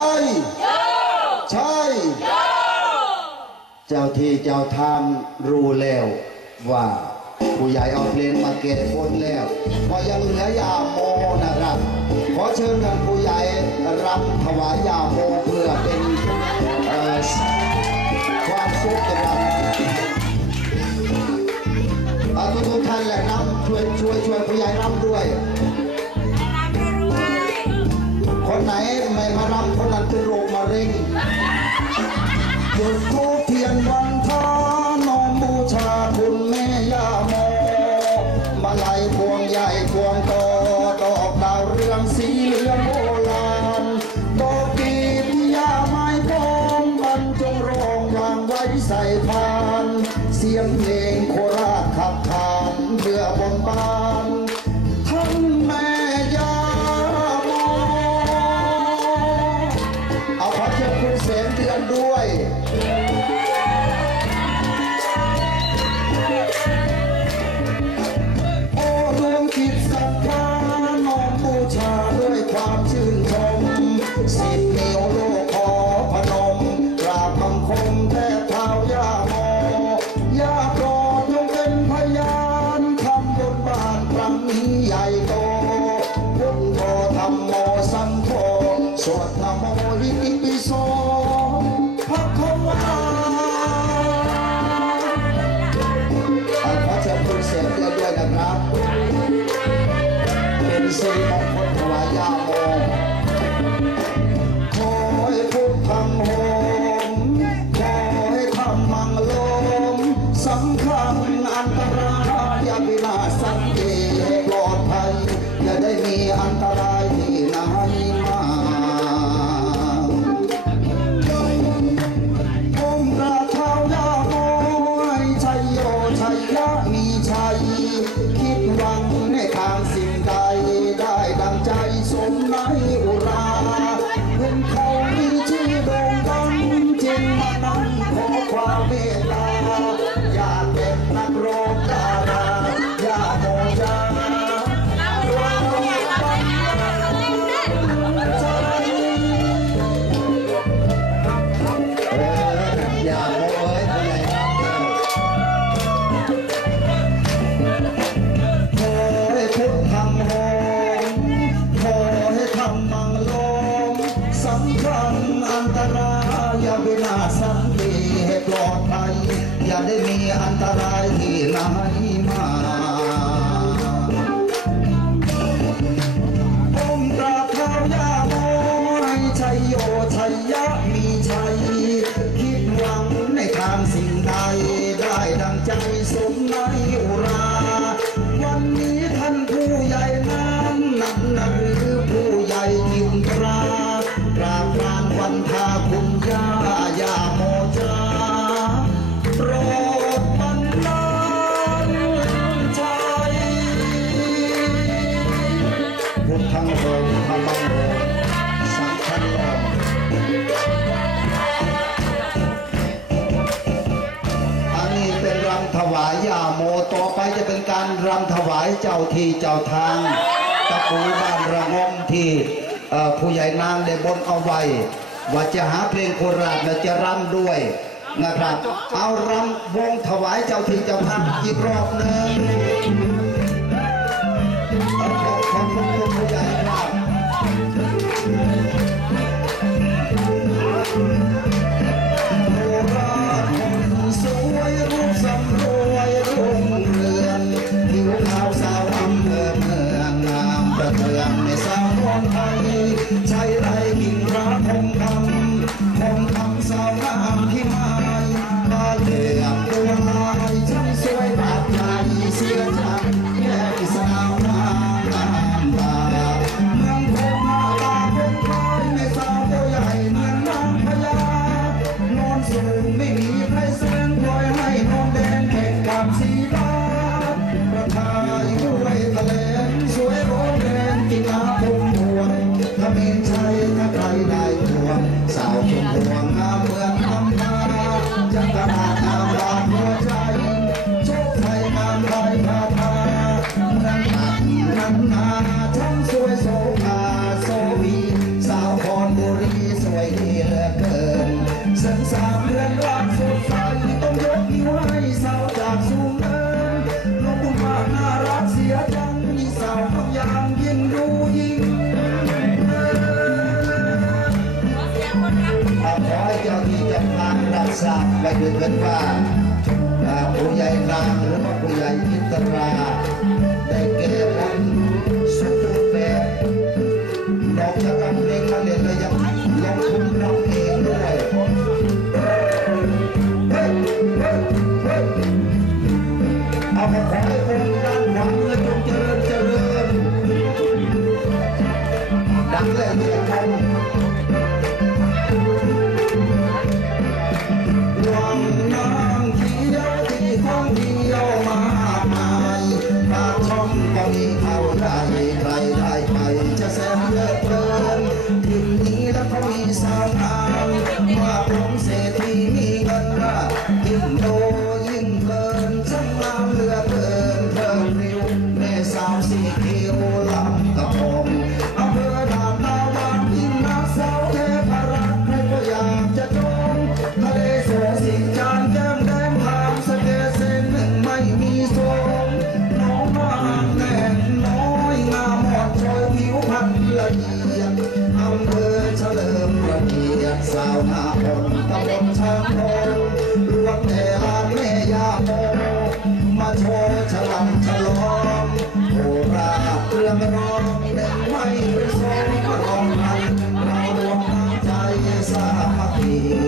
ใช่ใช่เจ้าที่เจ้าทางรู้แล้วว่าผู้ใหญ่เอาเพลงมาเก็บคนแล้วก็ยังเหลือยาโมนะครับ ขอเชิญท่านผู้ใหญ่รับถวายยาโมเพื่อเป็นเอ่อความสุขนะครับเอาทุกๆท่านแหละรับช่วยช่วยช่วยผู้ใหญ่รับด้วย คนไหน จุดทูปเทียนวันทานอมบูชาคุณแม่ย่าโมมาลัยพวงใหญ่พวงโตดอกดาวเรืองสีเหลืองโบราณดอกกีบที่ย่าไม้พงบรรจงร้องวางไว้ใส่พาน เสียงเพลงโคราชขับขานเพื่อบนบาน ไปลอดภัยอย่าได้มีอันตรายที่ไหน ถวายยาโมต่อไปจะเป็นการรำถวายเจ้าที่เจ้าทางตะปูบ้านระงมที่ผู้ใหญ่นางได้บนเอาไว้ ว่าจะหาเพลงโคราชและจะรำด้วยนะครับ เอารำวงถวายเจ้าที่เจ้าทางอีกรอบหนึ่ง Saat. ಬಗೆದಿರುವ ಪೂಜೆ ಇಲ್ಲ ಧರ್ಮ ಪೂಜೆ ಇದ್ದರ ಅದಕ್ಕೆ ಒಂದು ಸುತ್ತೇ ಲೋಕದ ಮೇಲೆ ಲೋಕ ಅವರ าวนาคนตำบลช้างทองรวมแต่ลานแม่ยาโมมาโชว์ฉลองฉลองโหราเรื่องร้องไม่เป็นสองร้องพันเรารวมใจสามัคคี